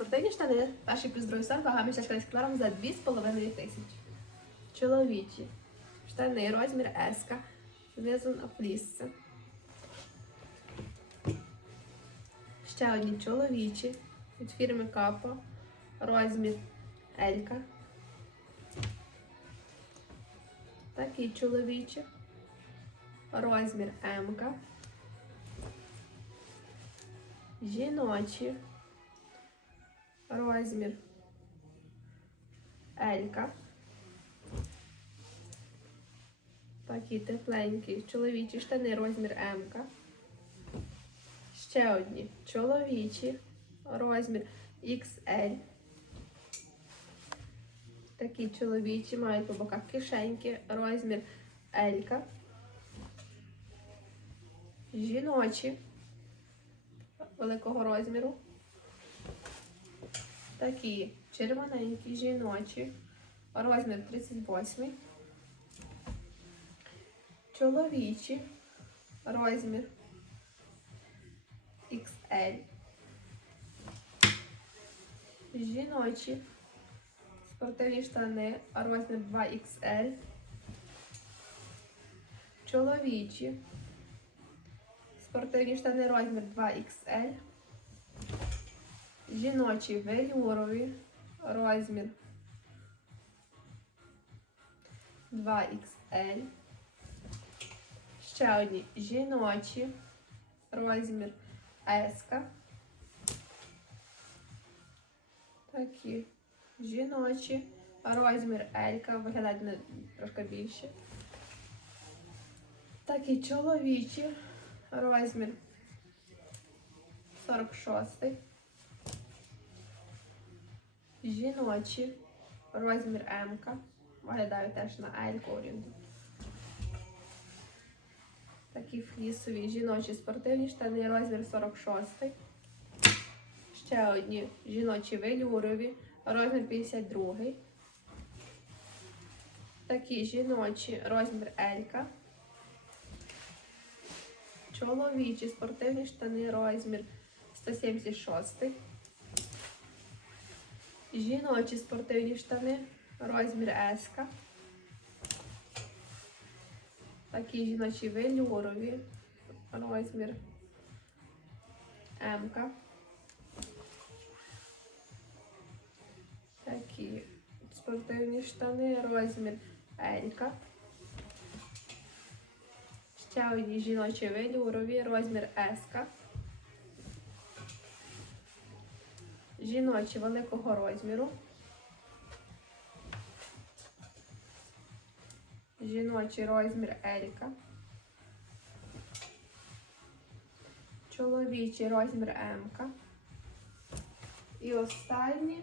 Спортивні штани, перший плюс другий сорт, вага мішечка десь кілограм за 2,5 тисячі. Чоловічі. Штани, розмір S, знизу на флісце. Ще одні чоловічі від фірми Капо. Розмір L. Такі чоловічі. Розмір М. Жіночі. Розмір Елька. Такі тепленькі чоловічі штани, розмір М. Ще одні чоловічі, розмір XL. Такі чоловічі мають по боках кишеньки, розмір L. Жіночі великого розміру. Такі червоненькі жіночі, розмір 38. Чоловічі, розмір XL. Жіночі, спортивні штани, розмір 2XL. Чоловічі, спортивні штани, розмір 2XL. Жіночі велюрові, розмір 2XL. Ще одні жіночі, розмір S. Такі жіночі, розмір L, виглядають вони трошки більше. Такі чоловічі, розмір 46. Жіночі, розмір М. Виглядаю теж на орієнту. Такі флісові жіночі спортивні штани, розмір 46. Ще одні жіночі велюрові, розмір 52. Такі жіночі, розмір L. Чоловічі спортивні штани, розмір 176. Жіночі спортивні штани, розмір S. Такі жіночі велюрові, розмір М. Такі спортивні штани, розмір L. Ще одні жіночі велюрові, розмір S. Жіночі великого розміру. Жіночий розмір Елька. Чоловічий розмір М. І останні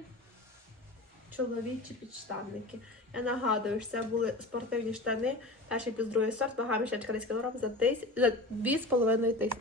чоловічі підштанники. Я нагадую, що це були спортивні штани, перший плюс другий сорт, вага мішечка десь кілограм за, тис... за 2,5 тисячі.